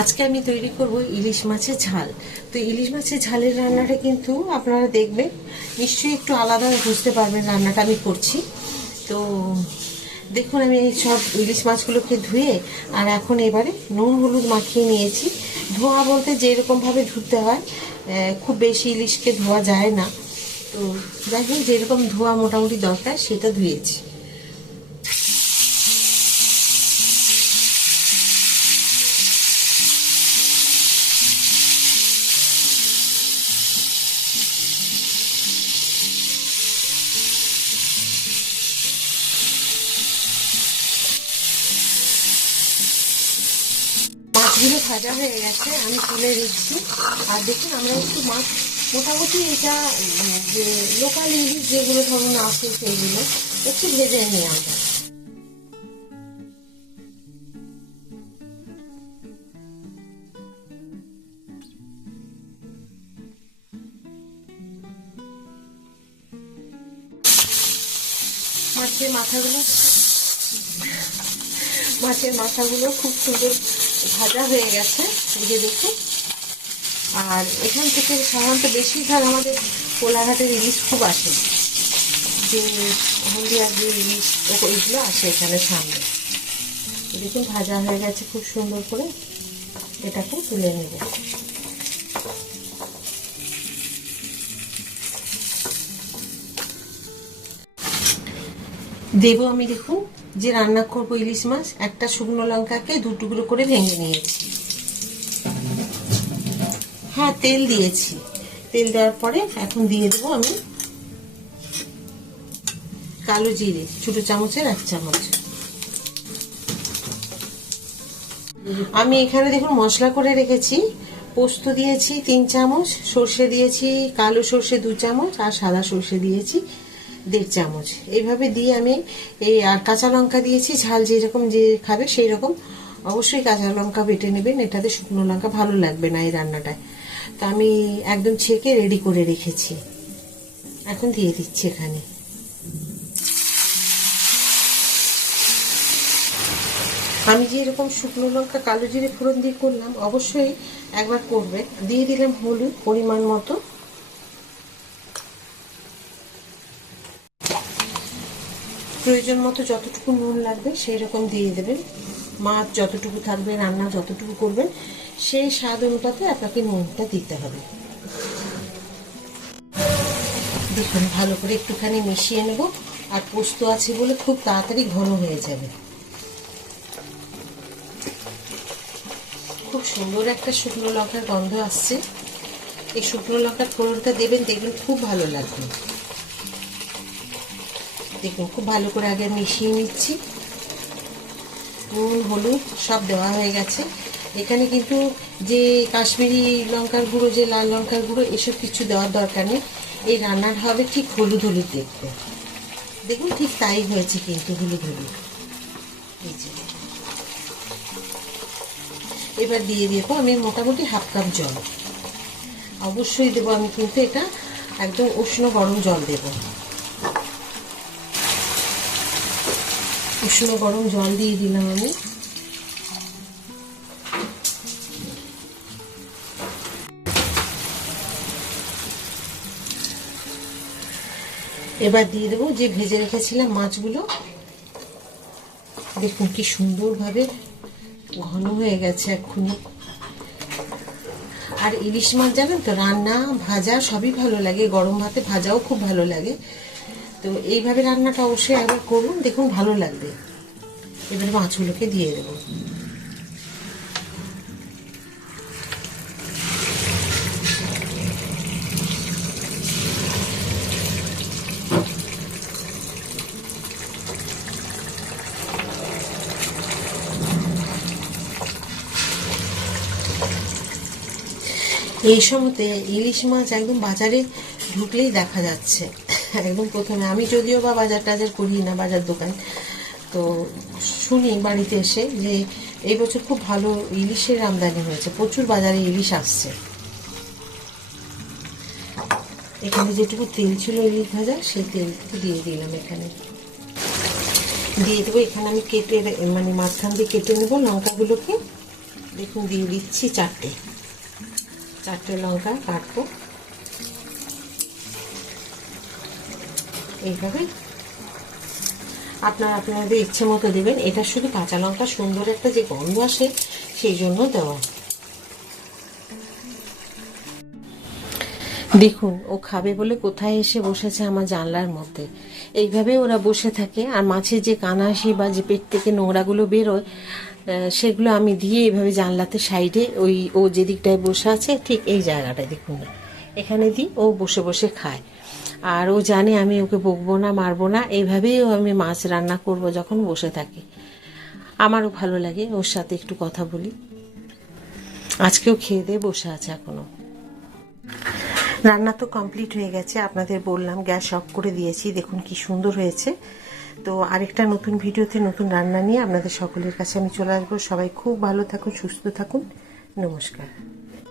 আজকে আমি তৈরি করব ইলিশ মাছের ঝাল। তো ইলিশ মাছের ঝালের রান্নাটা কিন্তু আপনারা দেখবেন নিশ্চয়ই একটু আলাদা বুঝতে পারবেন রান্নাটা আমি করছি। তো দেখুন আমি এই সব ইলিশ মাছগুলোকে ধুয়ে আর এখন এবারে নুন হলুদ মাখিয়ে নিয়েছি। ধোয়া বলতে যেরকমভাবে ধুতে হয়, খুব বেশি ইলিশকে ধোয়া যায় না, তো যাই হোক যেরকম ধোয়া মোটামুটি দরকার সেটা ধুয়েছি। মাছগুলো ভাজা হয়ে গেছে, আমি তুলে দিচ্ছি। আর দেখুন আমরা একটু মাছ মোটামুটি এটা যে লোকাল ইলিশ যেগুলো ধরুন আছে সেইগুলো একটু ভেজে নিই আমরা। মাছের মাথাগুলো মাছের মাথাগুলো খুব সুন্দর ভাজা হয়ে গেছে, এই যে দেখুন। আর এখান থেকে সাধারণত বেশিরভাগ আমাদের কোলাঘাটের ইলিশ খুব আসে, যে হলদিয়ার যে ইলিশ ওইগুলো আসে এখানে সামনে। দেখুন ভাজা হয়ে গেছে খুব সুন্দর করে, এটাকে তুলে নেব। দেব আমি দেখুন যে রান্না করবো ইলিশ মাছ, একটা শুকনো লঙ্কাকে দু টুকরো করে ভেঙে নিয়েছি। হ্যাঁ তেল দিয়েছি, তেল দেওয়ার পরে এখন দিয়ে দেবো আমি কালো জিরে, ছোট চামচের 1 চামচ। আমি এখানে দেখুন মশলা করে রেখেছি। পোস্ত দিয়েছি 3 চামচ, সর্ষে দিয়েছি কালো সর্ষে 2 চামচ, আর সাদা সর্ষে দিয়েছি 1.5 চামচ। এইভাবে দিয়ে আমি আর কাঁচা লঙ্কা দিয়েছি, ঝাল যেরকম যে খাবে সেই রকম অবশ্যই কাঁচা লঙ্কা বেটে নেবেন, এটাতে শুকনো লঙ্কা ভালো লাগবে না এই রান্নাটায়। তো আমি একদম ছেঁকে রেডি করে রেখেছি, এখন দিয়ে দিচ্ছি এখানে। আমি যে এরকম শুকনো লঙ্কা কালো জিরে ফোড়ন দিয়ে করলাম, অবশ্যই একবার করবে। দিয়ে দিলাম হলুদ পরিমাণ মতো, প্রয়োজন মতো যতটুকু নুন লাগবে সেই রকম দিয়ে দেবেন। মাছ যতটুকু থাকবে, রান্না যতটুকু করবেন সেই স্বাদ অনুপাতে আপনাকে নুনটা দিতে হবে। দেখুন ভালো করে একটুখানি মিশিয়ে নেব, আর পোস্ত আছে বলে খুব তাড়াতাড়ি ঘন হয়ে যাবে। খুব সুন্দর একটা শুকনো লঙ্কার গন্ধ আসছে, এই শুকনো লঙ্কার ফোড়নটা দেবেন, দেখবেন খুব ভালো লাগবে। দেখুন খুব ভালো করে আগে মিশিয়ে নিচ্ছি। নুন হলুদ সব দেওয়া হয়ে গেছে। এখানে কিন্তু যে কাশ্মীরি লঙ্কার গুঁড়ো, যে লাল লঙ্কার গুঁড়ো, এসব কিছু দেওয়ার দরকার নেই। এই রান্নার হবে ঠিক হলুদ হলুদ দেখতে। দেখুন ঠিক তাই হয়েছে কিন্তু, হলুদ হলুদ। এই যে এবার দিয়ে দেবো আমি মোটামুটি 1/2 কাপ জল। অবশ্যই দেবো আমি কিন্তু এটা একদম উষ্ণ গরম জল দেব। উষ্ণ গরম জল দিয়ে দিলাম আমি। এবার দিয়ে দেবো যে ভেজে রেখেছিলাম মাছগুলো। দেখুন কি সুন্দরভাবে ঘন হয়ে গেছে এক্ষুনি। আর ইলিশ মাছ জানেন তো রান্না ভাজা সবই ভালো লাগে, গরম ভাতে ভাজাও খুব ভালো লাগে। তো এইভাবে রান্নাটা অবশ্যই একবার করুন, দেখুন ভালো লাগবে। এবারে মাছগুলোকে দিয়ে দেবো। এই সময়তে ইলিশ মাছ একদম বাজারে ঢুকলেই দেখা যাচ্ছে, একদম প্রথমে। আমি যদিও বা বাজার টাজার করি না, বাজার দোকান, তো শুনি বাড়িতে এসে যে এই বছর খুব ভালো ইলিশের আমদানি হয়েছে, প্রচুর বাজারে ইলিশ আসছে। এখানে যেটুকু তেল ছিল ইলিশ ভাজা, সেই তেলটুকু দিয়ে দিলাম এখানে। দিয়ে দেবো এখানে আমি কেটে, মানে মাঝখান দিয়ে কেটে নেবো লঙ্কাগুলোকে। দেখুন দিয়ে দিচ্ছি চারটে লঙ্কা কাটবো এইভাবে। আপনাদের ইচ্ছে মতো দেবেন। এটা শুধু কাঁচা লঙ্কা সুন্দর একটা যে গন্ধ আসে সেই জন্য দেওয়া। দেখুন ও খাবে বলে কোথায় এসে বসেছে আমার জানলার মধ্যে। এইভাবে ওরা বসে থাকে। আর মাছের যে কানাশি বা যে পেট থেকে নোংরাগুলো বেরোয় সেগুলো আমি দিয়ে এইভাবে জানলাতে সাইডে ও যেদিকটায় বসে আছে ঠিক এই জায়গাটায় দেখুন না, এখানে দিই ও বসে বসে খায়। আর ও জানে আমি ওকে বকবো না, মারবো না। এইভাবেই আমি মাছ রান্না করব যখন বসে থাকি। আমারও ভালো লাগে ওর সাথে একটু কথা বলি। আজকেও খেয়ে দিয়ে বসে আছে এখনো। রান্না তো কমপ্লিট হয়ে গেছে, আপনাদের বললাম গ্যাস অফ করে দিয়েছি। দেখুন কি সুন্দর হয়েছে। তো আরেকটা নতুন ভিডিওতে নতুন রান্না নিয়ে আপনাদের সকলের কাছে আমি চলে আসবো। সবাই খুব ভালো থাকুন, সুস্থ থাকুন। নমস্কার।